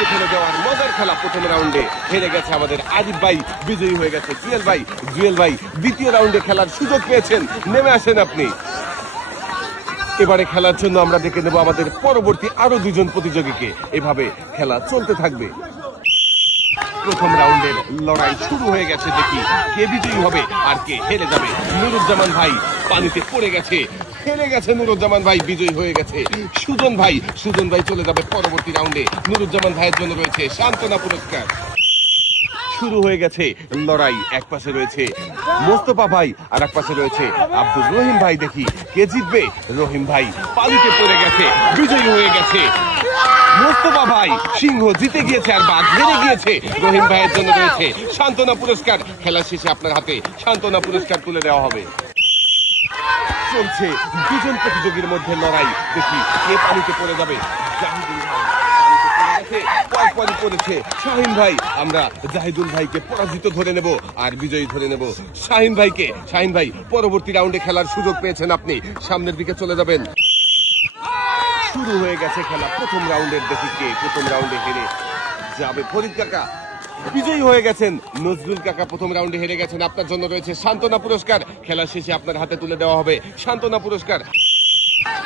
পানিতে ফেলে দেওয়ার মজার খেলা প্রথম রাউন্ডে হেরে গেছে আমাদের আজিব ভাই, বিজয়ী হয়ে গেছে জুয়েল ভাই। জুয়েল ভাই দ্বিতীয় রাউন্ডে খেলার সুযোগ পেয়েছেন, নেমে আসেন আপনি। এবারে খেলার জন্য আমরা ডেকে নেব আমাদের পরবর্তী আরো দুজন প্রতিযোগীকে। এভাবে খেলা চলতে থাকবে। প্রথম রাউন্ডের লড়াই শুরু হয়ে গেছে, দেখি কে বিজয়ী হবে আর কে হেরে যাবে। নুরুজ্জামান ভাই পানিতে পড়ে গেছে, হেরে গেছে নুরুজ্জামান ভাই, বিজয়ী হয়ে গেছে সুজন ভাই। সুজন ভাই চলে যাবে পরবর্তী রাউন্ডে। নুরুজ্জামান ভাইয়ের জন্য রয়েছে সান্ত্বনা পুরস্কার। শুরু হয়ে গেছে লড়াই, এক পাশে রয়েছে মোস্তফা ভাই আর এক পাশে রয়েছে আব্দুর রহিম ভাই। দেখি কে জিতবে। রহিম ভাই পানিতে পড়ে গেছে, বিজয়ী হয়ে গেছে মোস্তফা ভাই। সিংহ জিতে গিয়েছে আর বাঘ হেরে গিয়েছে। রহিম ভাইয়ের জন্য রয়েছে সান্ত্বনা পুরস্কার। খেলা শেষে আপনার হাতে সান্ত্বনা পুরস্কার তুলে দেওয়া হবে। চলছে দুজন প্রতিযোগীর মধ্যে লড়াই, দেখি কে পানিতে পড়ে যাবে। জাহিদুল ভাই পরপরই পড়েছে শাহিন ভাই। আমরা জাহিদুল ভাইকে পরাজিত ধরে নেব আর বিজয়ী ধরে নেব শাহিন ভাইকে। শাহিন ভাই পরবর্তী রাউন্ডে খেলার সুযোগ পেয়েছেন, আপনি সামনের দিকে চলে যাবেন। শুরু হয়ে গেছে খেলা প্রথম রাউন্ডের, দেখি কে প্রথম রাউন্ডে হেরে যাবে। ফরিদ কাকা বিজয়ী হয়ে গেছেন। নজরুল কাকা প্রথম রাউন্ডে হেরে গেছেন, আপনার জন্য রয়েছে সান্ত্বনা পুরস্কার। খেলা শেষে আপনার হাতে তুলে দেওয়া হবে সান্ত্বনা পুরস্কার।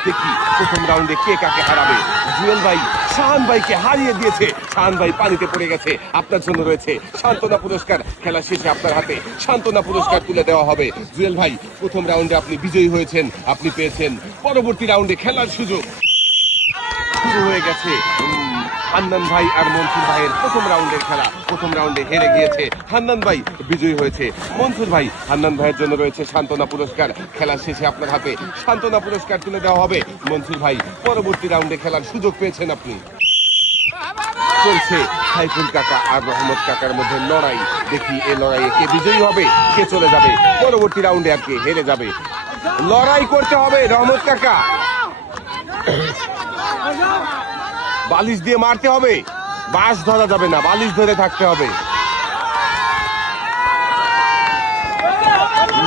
দেখি প্রথম রাউন্ডে কে কাকে হারাবে। জুয়েল ভাই শাহান ভাইকে হারিয়ে দিয়েছে, শাহান ভাই পানিতে পড়ে গেছে, আপনার জন্য রয়েছে সান্ত্বনা পুরস্কার। খেলা শেষে আপনার হাতে সান্ত্বনা পুরস্কার তুলে দেওয়া হবে। জুয়েল ভাই প্রথম রাউন্ডে আপনি বিজয়ী হয়েছেন, আপনি পেয়েছেন পরবর্তী রাউন্ডে খেলার সুযোগ। শুরু হয়ে গেছে হান্নান ভাই আর মনসুর ভাইয়ের প্রথম রাউন্ডের খেলা। প্রথম রাউন্ডে হেরে গিয়েছে হান্নান ভাই, বিজয়ী হয়েছে মনসুর ভাই। হান্নান ভাইয়ের জন্য রয়েছে সান্ত্বনা পুরস্কার। খেলা শেষে আপনার হাতে সান্ত্বনা পুরস্কার তুলে দেওয়া হবে। মনসুর ভাই পরবর্তী রাউন্ডে খেলার সুযোগ পেয়েছেন আপনি। চলছে সাইফুল কাকা আর রহমত কাকার মধ্যে লড়াই, দেখি এই লড়াইয়ে কে বিজয়ী হবে, কে চলে যাবে পরবর্তী রাউন্ডে আর কে হেরে যাবে। লড়াই করতে হবে রহমত কাকা, বালিশ দিয়ে মারতে হবে, বাঁশ ধরা যাবে না, বালিশ ধরে থাকতে হবে।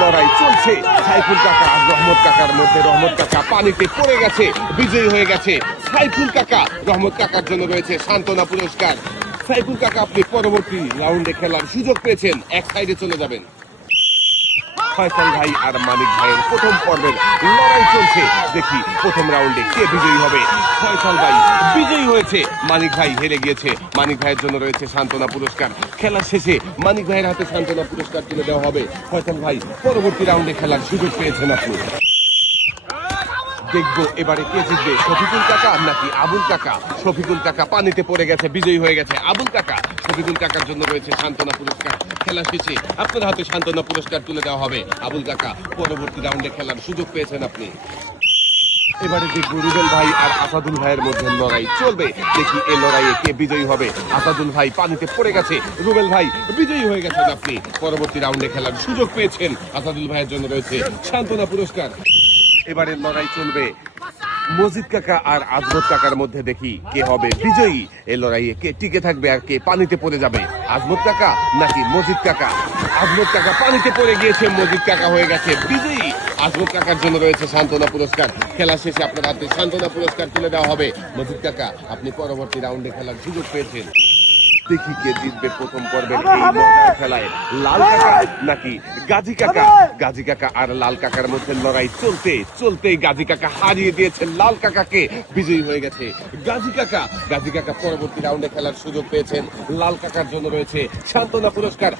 লড়াই চলছে সাইফুল কাকা আর রহমত কাকার মধ্যে। রহমত কাকা পানিতে পড়ে গেছে, বিজয়ী হয়ে গেছে সাইফুল কাকা। রহমত কাকার জন্য রয়েছে সান্ত্বনা পুরস্কার। সাইফুল কাকা আপনি পরবর্তী রাউন্ডে খেলার সুযোগ পেয়েছেন, এক সাইডে চলে যাবেন। ফয়সাল ভাই আর মানিক ভাইয়ের প্রথম পর্বের লড়াই চলছে, দেখি প্রথম রাউন্ডে কে বিজয়ী হবে। ফয়সাল ভাই বিজয়ী হয়েছে, মানিক ভাই হেরে গিয়েছে। মানিক ভাইয়ের জন্য রয়েছে সান্ত্বনা পুরস্কার। খেলা শেষে মানিক ভাইয়ের হাতে সান্ত্বনা পুরস্কার তুলে দেওয়া হবে। ফয়সাল ভাই পরবর্তী রাউন্ডে খেলার সুযোগ পেয়েছেন আপনি। দেখবো এবারে কে জিতবে, শফিকুল কাকা নাকি আবুল কাকা। শফিকুল কাকা পানিতে পড়ে গেছে, বিজয়ী হয়ে গেছে আবুল কাকা। শফিকুল কাকার জন্য রয়েছে সান্ত্বনা পুরস্কার। খেলা শেষে আপনার হাতে সান্ত্বনা পুরস্কার তুলে দেওয়া হবে। আবুল কাকা পরবর্তী রাউন্ডে খেলার সুযোগ পেয়েছেন আপনি। এবারে দেখবো রুবেল ভাই আর আসাদুল ভাইয়ের মধ্যে লড়াই চলবে, দেখি এই লড়াইয়ে কে বিজয়ী হবে। আসাদুল ভাই পানিতে পড়ে গেছে, রুবেল ভাই বিজয়ী হয়ে গেছেন আপনি। পরবর্তী রাউন্ডে খেলার সুযোগ পেয়েছেন। আসাদুল ভাইয়ের জন্য রয়েছে সান্ত্বনা পুরস্কার। এবারে লড়াই চলবে মজিদ কাকা আর আজমত কাকার মধ্যে, দেখি কে হবে বিজয়ী। এই লড়াইয়ে কে টিকে থাকবে আর কে পানিতে পড়ে যাবে, আজমত কাকা নাকি মজিদ কাকা। আজমত কাকা পানিতে পড়ে গিয়েছে, মজিদ কাকা হয়ে গেছে বিজয়ী। আজমত কাকার জন্য রয়েছে সান্ত্বনা পুরস্কার। খেলা শেষে আপনার হাতে সান্ত্বনা পুরস্কার তুলে দেওয়া হবে। মজিদ কাকা আপনি পরবর্তী রাউন্ডে খেলার সুযোগ পেয়েছেন। দেখি কে জিতবে প্রথম পর্বের এই মজার খেলায়, লাল কাকা নাকি গাজী কাকা। গাজী কাকা আর লাল কাকার মধ্যে লড়াই চলতে চলতেই গাজী কাকা হারিয়ে দিয়েছেন লাল কাকাকে, বিজয়ী হয়ে গেছে গাজী কাকা। গাজী কাকা পরবর্তী রাউন্ডে খেলার সুযোগ পেয়েছেন। লাল কাকার জন্য রয়েছে সান্ত্বনা পুরস্কার।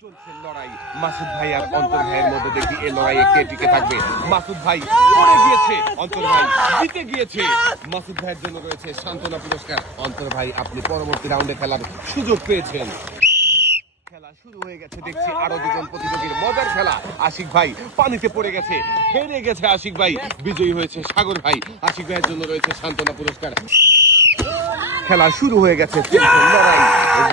চলছে লড়াই মাসুদ ভাই আর অন্তর ভাইয়ের মধ্যে, দেখি এই লড়াইয়ে কে টিকে থাকবে। মাসুদ ভাই পড়ে গিয়েছে, অন্তর ভাই জিতে গিয়েছে। মাসুদ ভাইয়ের জন্য রয়েছে সান্ত্বনা পুরস্কার। অন্তর ভাই আপনি পরবর্তী রাউন্ডে খেলার সুযোগ পেয়েছেন। খেলা শুরু হয়ে গেছে, দেখছি আরো দুজন প্রতিযোগীর মজার খেলা। আশিক ভাই পানিতে পড়ে গেছে, হেরে গেছে আশিক ভাই, বিজয়ী হয়েছে সাগর ভাই। আশিক ভাইয়ের জন্য রয়েছে সান্ত্বনা পুরস্কার। খেলা শুরু হয়ে গেছে, লড়াই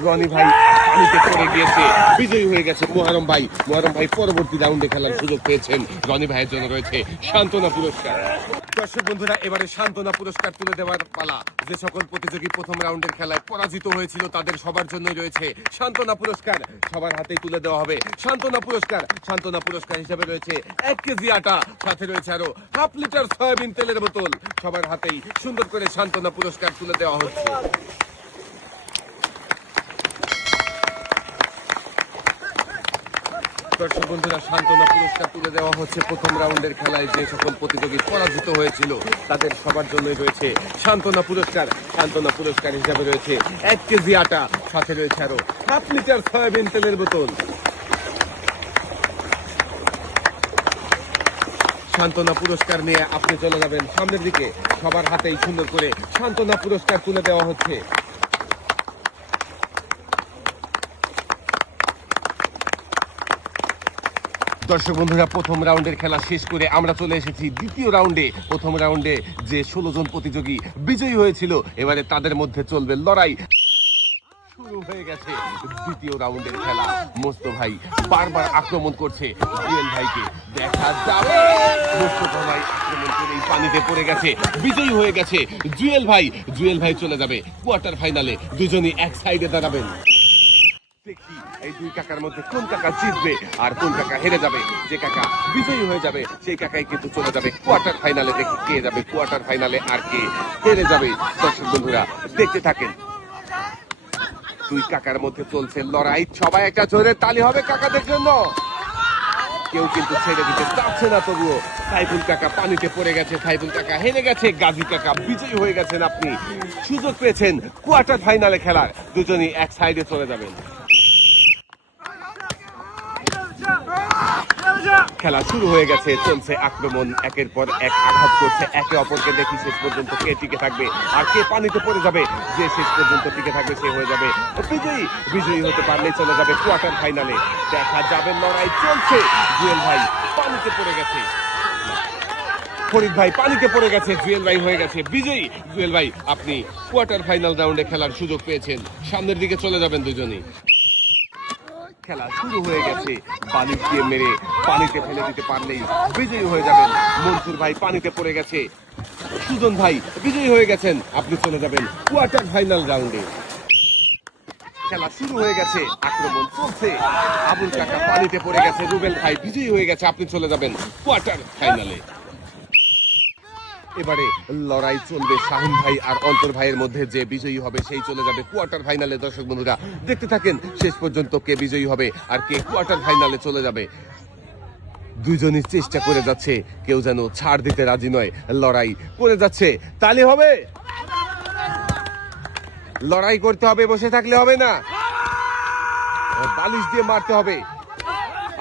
রনি ভাই পানিতে পড়ে গিয়েছে, বিজয়ী হয়ে গেছে মোহরম ভাই। মোহরম ভাই পরবর্তী রাউন্ডে খেলার সুযোগ পেয়েছেন। রনি ভাইয়ের জন্য রয়েছে সান্ত্বনা পুরস্কার। দর্শক বন্ধুরা, এবারে সান্ত্বনা পুরস্কার তুলে দেওয়ার পালা। যে সকল প্রতিযোগী প্রথম রাউন্ডের খেলায় পরাজিত হয়েছিল তাদের সবার জন্যই রয়েছে সান্ত্বনা পুরস্কার। সবার হাতেই তুলে দেওয়া হবে সান্ত্বনা পুরস্কার। সান্ত্বনা পুরস্কার হিসেবে রয়েছে 1 কেজি আটা, সাথে রয়েছে আরো হাফ লিটার সয়াবিন তেলের বোতল। সবার হাতেই সুন্দর করে সান্ত্বনা পুরস্কার তুলে দেওয়া হচ্ছে। দর্শক বন্ধুরা, সান্ত্বনা পুরস্কার তুলে দেওয়া হচ্ছে। প্রথম রাউন্ডের খেলায় যে সকল প্রতিযোগী পরাজিত হয়েছিল তাদের সবার জন্যই রয়েছে সান্ত্বনা পুরস্কার। সান্ত্বনা পুরস্কার হিসাবে রয়েছে 1 কেজি আটা, সাথে রয়েছে আরো 1/2 লিটার সয়াবিন তেলের বোতল। সান্ত্বনা পুরস্কার নিয়ে আপনি চলে যাবেন সামনের দিকে। সবার হাতেই সুন্দর করে সান্ত্বনা পুরস্কার তুলে দেওয়া হচ্ছে। দর্শক বন্ধুরা, প্রথম রাউন্ডের খেলা শেষ করে আমরা চলে এসেছি দ্বিতীয় রাউন্ডে। প্রথম রাউন্ডে যে 16 জন প্রতিযোগী বিজয়ী হয়েছিল, এবারে তাদের মধ্যে চলবে লড়াই। শুরু হয়ে গেছে দ্বিতীয় রাউন্ডের খেলা। মোস্তফা ভাই বারবার আক্রমণ করছে জুয়েল ভাইকে, দেখা যাবে। মোস্তফা ভাই আক্রমণ করে পানিতে পড়ে গেছে, বিজয়ী হয়ে গেছে জুয়েল ভাই। জুয়েল ভাই চলে যাবে কোয়ার্টার ফাইনালে। দুজনই এক সাইডে দাঁড়াবেন। দেখি এই দুই কাকার মধ্যে কোন কাকা জিতবে আর কোন কাকা হেরে যাবে। যে কাকা বিজয়ী হয়ে যাবে সেই কাকাই কিন্তু চলে যাবে কোয়ার্টার ফাইনালে। দেখি কে যাবে কোয়ার্টার ফাইনালে আর কে হেরে যাবে। দর্শক বন্ধুরা, দেখতে থাকেন। দুই কাকার মধ্যে চলছে লড়াই। সবাই একটা জোরে তালি হবে কাকাদের জন্য। কেউ কিন্তু ছেড়ে দিতে চাচ্ছে না। তবুও সাইফুল কাকা পানিতে পড়ে গেছে, সাইফুল কাকা হেরে গেছে, গাজী কাকা বিজয়ী হয়ে গেছেন। আপনি সুযোগ পেয়েছেন কোয়ার্টার ফাইনালে খেলার। দুজনই এক সাইডে চলে যাবেন। খেলা শুরু হয়ে গেছে, চলছে আক্রমণ। একের পর এক আঘাত করছে একে অপরকে। দেখি শেষ পর্যন্ত কে টিকে থাকবে আর কে পানিতে পড়ে যাবে। যে শেষ পর্যন্ত টিকে থাকবে সে হয়ে যাবে বিজয়ী। বিজয়ী হতে পারলেই চলে যাবে কোয়ার্টার ফাইনালে। দেখা যাবে, লড়াই চলছে। জুয়েল ভাই পানিতে পড়ে গেছে, ফরিদ ভাই পানিতে পড়ে গেছে, জুয়েল ভাই হয়ে গেছে বিজয়ী। জুয়েল ভাই, আপনি কোয়ার্টার ফাইনাল রাউন্ডে খেলার সুযোগ পেয়েছেন। সামনের দিকে চলে যাবেন দুজনেই। খেলা শুরু হয়ে গেছে। বালিশ দিয়ে মেরে পানিতে ফেলে দিতে পারলেই বিজয়ী হয়ে যাবেন। মনসুর ভাই পানিতে পড়ে গেছে, সুজন ভাই বিজয়ী হয়ে গেছেন। আপনি চলে যাবেন কোয়ার্টার ফাইনাল রাউন্ডে। খেলা শুরু হয়ে গেছে, আক্রমণ চলছে। আবুল কাকা পানিতে পড়ে গেছে, রুবেল ভাই বিজয়ী হয়ে গেছে। আপনি চলে যাবেন কোয়ার্টার ফাইনালে। এবারে লড়াই চলবে শাহিন ভাই আর অন্তর ভাইয়ের মধ্যে। যে বিজয়ী হবে সেই চলে যাবে কোয়ার্টার ফাইনালে। দর্শক বন্ধুরা, দেখতে থাকেন শেষ পর্যন্ত কে বিজয়ী হবে আর কে কোয়ার্টার ফাইনালে চলে যাবে। দুইজনই চেষ্টা করে যাচ্ছে, কেউ যেন ছাড় দিতে রাজি নয়। লড়াই করে যাচ্ছে, তালি হবে। লড়াই করতে হবে, বসে থাকলে হবে না, বালিশ দিয়ে মারতে হবে।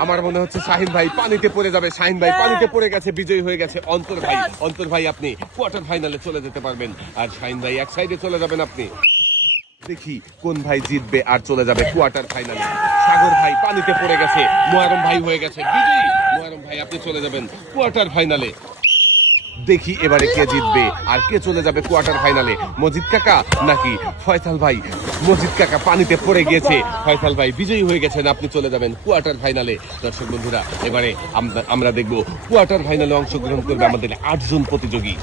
আমার মনে হচ্ছে শাহিন ভাই পানিতে পড়ে যাবে। শাহিন ভাই পানিতে পড়ে গেছে, বিজয়ী হয়ে গেছে অন্তর ভাই। অন্তর ভাই, আপনি কোয়ার্টার ফাইনালে চলে যেতে পারবেন আর শাহিন ভাই এক সাইডে চলে যাবেন। আপনি দেখি কোন ভাই জিতবে আর চলে যাবে কোয়ার্টার ফাইনালে। সাগর ভাই পানিতে পড়ে গেছে, মুহাররম ভাই হয়ে গেছে বিজয়ী। মুহাররম ভাই, আপনি চলে যাবেন কোয়ার্টার ফাইনালে। দেখি এবারে কে জিতবে আর কে চলে যাবে কোয়ার্টার ফাইনালে, মজিদ কাকা নাকি ফয়সাল ভাই। মজিদ কাকা পানিতে পড়ে গিয়েছে, ফয়সাল ভাই বিজয়ী হয়ে গেছেন। আপনি চলে যাবেন কোয়ার্টার ফাইনালে। দর্শক বন্ধুরা, এবারে আমরা দেখব কোয়ার্টার ফাইনালে অংশগ্রহণ করবে আমাদের 8 জন প্রতিযোগী।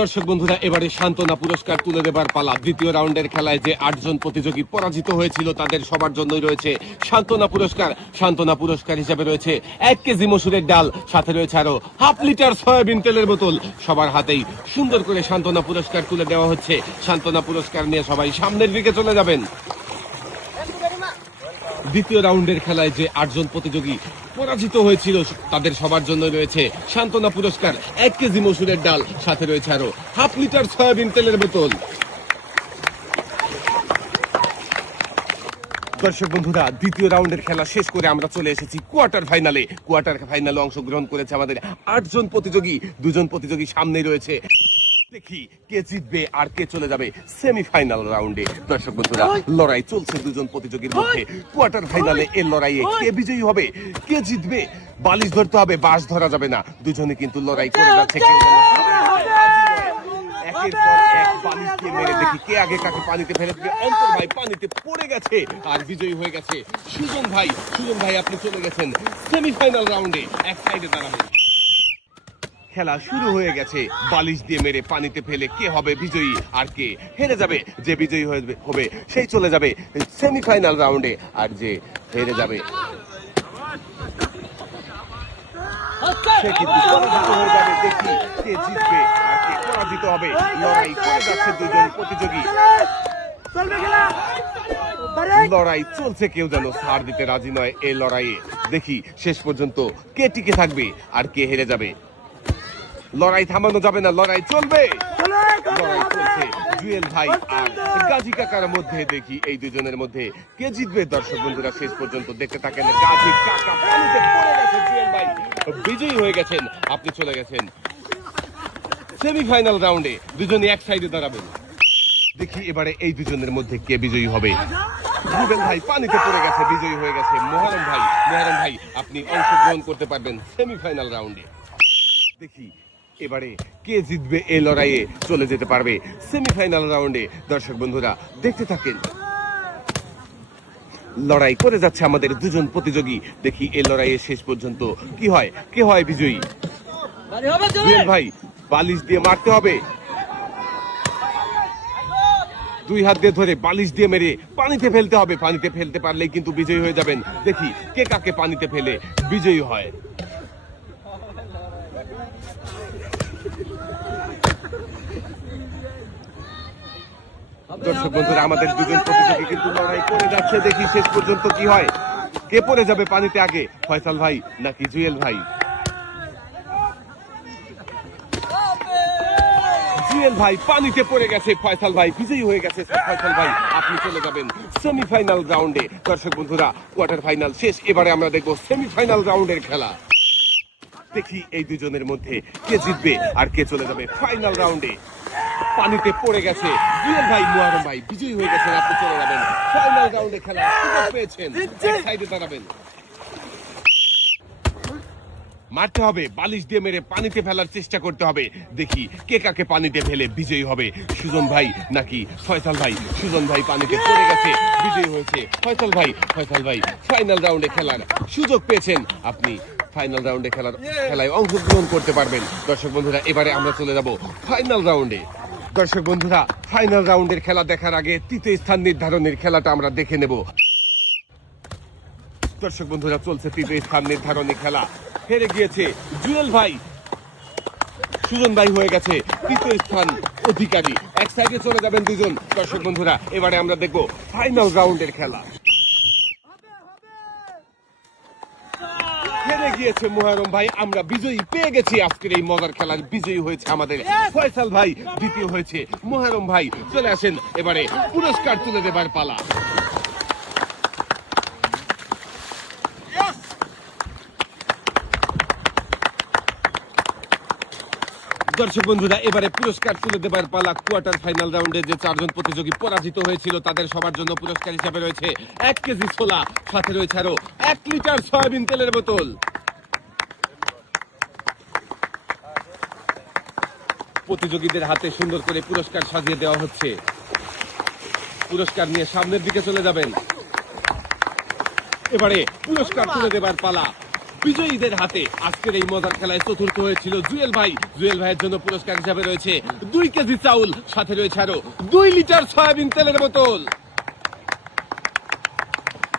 দর্শক বন্ধুরা, এবারে সান্ত্বনা পুরস্কার তুলে দেবার পালা। দ্বিতীয় রাউন্ডের খেলায় যে 8 জন প্রতিযোগী পরাজিত হয়েছিল তাদের সবার জন্যই রয়েছে সান্ত্বনা পুরস্কার। সান্ত্বনা পুরস্কার হিসেবে রয়েছে 1 কেজি মসুরের ডাল, সাথে রয়েছে আরো 1/2 লিটার সয়াবিন তেলের বোতল। সবার হাতেই সুন্দর করে সান্ত্বনা পুরস্কার তুলে দেওয়া হচ্ছে। সান্ত্বনা পুরস্কার নিয়ে সবাই সামনের দিকে চলে যাবেন। দ্বিতীয় রাউন্ডের খেলায় যে 8 জন প্রতিযোগী পরাজিত হয়েছিল তাদের সবার জন্য রয়েছে সান্ত্বনা পুরস্কার। 1 কেজি মসুরের ডাল, সাথে রয়েছে আরো 1/2 লিটার সয়াবিন তেলের বোতল। দর্শক বন্ধুরা, দ্বিতীয় রাউন্ডের খেলা শেষ করে আমরা চলে এসেছি কোয়ার্টার ফাইনালে। কোয়ার্টার ফাইনালে অংশগ্রহণ করেছে আমাদের 8 জন প্রতিযোগী। 2 জন প্রতিযোগী সামনেই রয়েছে। দেখি কে জিতবে আর কে চলে যাবে সেমিফাইনাল রাউন্ডে। দর্শক বন্ধুরা, লড়াই চলছে 2 জন প্রতিযোগীর মধ্যে। কোয়ার্টার ফাইনালে এর লড়াইয়ে কে বিজয়ী হবে, কে জিতবে, বালিশ ধরতে হবে, বাঁশ ধরা যাবে না। দুজনে কিন্তু লড়াই করে যাচ্ছে। কেউ যেন একের পর এক বালিশ দিয়ে মেরে দেখি কে আগে কাকে পানিতে ফেলে দিবে। অন্তর ভাই পানিতে পড়ে গেছে আর বিজয়ী হয়ে গেছে সুজন ভাই। সুজন ভাই, আপনি চলে গেছেন সেমিফাইনাল রাউন্ডে, এক সাইডে দাঁড়াবেন। খেলা শুরু হয়ে গেছে, বালিশ দিয়ে মেরে পানিতে ফেলে কে হবে বিজয়ী আর কে হেরে যাবে। যে বিজয়ী হবে সেই চলে যাবে সেমিফাইনাল রাউন্ডে, আর যে হেরে যাবে সে কিন্তু পরাজিত হয়ে যাবে। দেখি কে জিতবে আর কে পরাজিত হবে। লড়াই করে যাচ্ছে 2 জন প্রতিযোগী। লড়াই চলছে, কেউ যেন ছাড় দিতে রাজি নয় এই লড়াইয়ে। দেখি শেষ পর্যন্ত কে টিকে থাকবে আর কে হেরে যাবে। লড়াই থামানো যাবে না, লড়াই চলবে। লড়াই চলছে জুয়েল ভাই আর গাজী কাকার মধ্যে। দেখি এই দুজনের মধ্যে কে জিতবে। দর্শক বন্ধুরা শেষ পর্যন্ত দেখতে থাকেন। গাজী কাকা পানিতে পড়ে গেছে, জুয়েল ভাই বিজয়ী হয়ে গেছেন। আপনি চলে গেছেন সেমিফাইনাল রাউন্ডে। দুজনে এক সাইডে দাঁড়াবেন। দেখি এবারে এই দুজনের মধ্যে কে বিজয়ী হবে। রুবেল ভাই পানিতে পড়ে গেছে, বিজয়ী হয়ে গেছে মোহরম ভাই। মোহরম ভাই আপনি অংশগ্রহণ করতে পারবেন সেমিফাইনাল রাউন্ডে। দেখি এবারে কে জিতবে এই লড়াইয়ে, চলে যেতে পারবে সেমিফাইনাল রাউন্ডে। দর্শক বন্ধুরা দেখতে থাকেন। লড়াই করে যাচ্ছে আমাদের দুজন প্রতিযোগী। দেখি এই লড়াইয়ে শেষ পর্যন্ত কি হয়, কে হয় বিজয়ী। জুয়েল ভাই বালিশ দিয়ে মারতে হবে, দুই হাত দিয়ে ধরে বালিশ দিয়ে মেরে পানিতে ফেলতে হবে। পানিতে ফেলতে পারলেই কিন্তু বিজয়ী হয়ে যাবেন। দেখি কে কাকে পানিতে ফেলে বিজয়ী হয়। দর্শক বন্ধুরা আমাদের দুজন প্রতিযোগী কিন্তু লড়াই করে যাচ্ছে। দেখি শেষ পর্যন্ত কি হয়, কে পড়ে যাবে পানিতে আগে, ফয়সাল ভাই নাকি জুয়েল ভাই। জুয়েল ভাই পানিতে পড়ে গেছে, ফয়সাল ভাই বিজয়ী হয়ে গেছে। ফয়সাল ভাই আপনি চলে যাবেন সেমিফাইনাল রাউন্ডে। দর্শক বন্ধুরা কোয়ার্টার ফাইনাল শেষ, এবারে আমরা দেখবো সেমিফাইনাল রাউন্ডের খেলা। দেখি এই দুজনের মধ্যে কে জিতবে আর কে চলে যাবে ফাইনাল রাউন্ডে। পানিতে পড়ে গেছে জুয়েল ভাই, মোহরম ভাই বিজয়ী হয়ে গেছেন। আপনি চলে যাবেন ফাইনাল রাউন্ডে খেলা সুযোগ পেয়েছেন। এক সাইডে দাঁড়াবেন, মারতে হবে, বালিশ দিয়ে মেরে পানিতে ফেলার চেষ্টা করতে হবে। দেখি কে কাকে পানিতে ফেলে বিজয়ী হবে, সুজন ভাই নাকি ফয়সাল ভাই। সুজন ভাই পানিতে পড়ে গেছে, বিজয়ী হয়েছে ফয়সাল ভাই। ফয়সাল ভাই ফাইনাল রাউন্ডে খেলার সুযোগ পেয়েছেন। আপনি ফাইনাল রাউন্ডে খেলায় অংশগ্রহণ করতে পারবেন। দর্শক বন্ধুরা এবারে আমরা চলে যাব ফাইনাল রাউন্ডে। দর্শক বন্ধুরা ফাইনাল রাউন্ডের খেলা দেখার আগে তৃতীয় স্থান নির্ধারণের খেলাটা আমরা দেখে নেব। দর্শক বন্ধুরা চলছে তৃতীয় স্থান নির্ধারণী খেলা। হেরে গিয়েছে জুয়েল ভাই, সুজন ভাই হয়ে গেছে তৃতীয় স্থান অধিকারী। এক সাইডে চলে যাবেন দুজন। দর্শক বন্ধুরা এবারে আমরা দেখব ফাইনাল রাউন্ডের খেলা। হেরে গিয়েছে মোহরম ভাই, আমরা বিজয়ী পেয়ে গেছি। আজকের এই মজার খেলার বিজয়ী হয়েছে আমাদের ফয়সাল ভাই, দ্বিতীয় হয়েছে মোহরম ভাই। চলে আসেন এবারে পুরস্কার তুলে দেবার পালা। দর্শক বন্ধুরা এবারে পুরস্কার তুলে দেবার পালা। কোয়ার্টার ফাইনাল রাউন্ডে যে চারজন প্রতিযোগী পরাজিত হয়েছিল তাদের সবার জন্য পুরস্কার হিসাবে রয়েছে 1 কেজি ছোলা, সাথে রয়েছে আরো 1 লিটার সয়াবিন তেলের বোতল। প্রতিযোগীদের হাতে সুন্দর করে পুরস্কার সাজিয়ে দেওয়া হচ্ছে। পুরস্কার নিয়ে সামনের দিকে চলে যাবেন। এবারে পুরস্কার তুলে দেবার পালা বিজয়ীদের হাতে। আজকের এই মজার খেলায় চতুর্থ হয়েছিল জুয়েল ভাই। জুয়েল ভাইয়ের জন্য পুরস্কার হিসাবে রয়েছে 2 কেজি চাউল, সাথে রয়েছে আরো 2 লিটার সয়াবিন তেলের বোতল।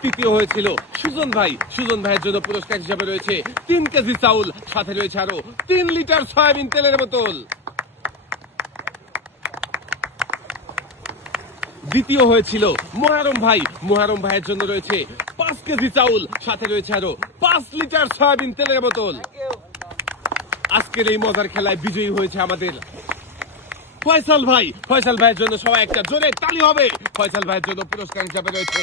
তৃতীয় হয়েছিল সুজন ভাই। সুজন ভাইয়ের জন্য পুরস্কার হিসাবে রয়েছে 3 কেজি চাউল, সাথে রয়েছে আরো 3 লিটার সয়াবিন তেলের বোতল। দ্বিতীয় হয়েছিল মোহরম ভাই। মোহরম ভাইয়ের জন্য রয়েছে 5 কেজি চাউল, সাথে রয়েছে আরো 5 লিটার সয়াবিন তেলের বোতল। আজকের এই মজার খেলায় বিজয়ী হয়েছে আমাদের ফয়সাল ভাই। ফয়সাল ভাইয়ের জন্য সবাই একটা জোরে তালি হবে। ফয়সাল ভাইয়ের জন্য পুরস্কার হিসাবে রয়েছে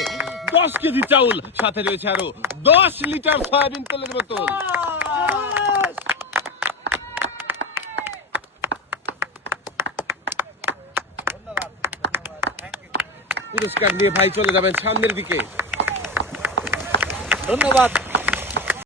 10 কেজি চাউল, সাথে রয়েছে আরো 10 লিটার সয়াবিন তেলের বোতল। পুরস্কার নিয়ে ভাই চলে যাবেন সামনের দিকে। ধন্যবাদ।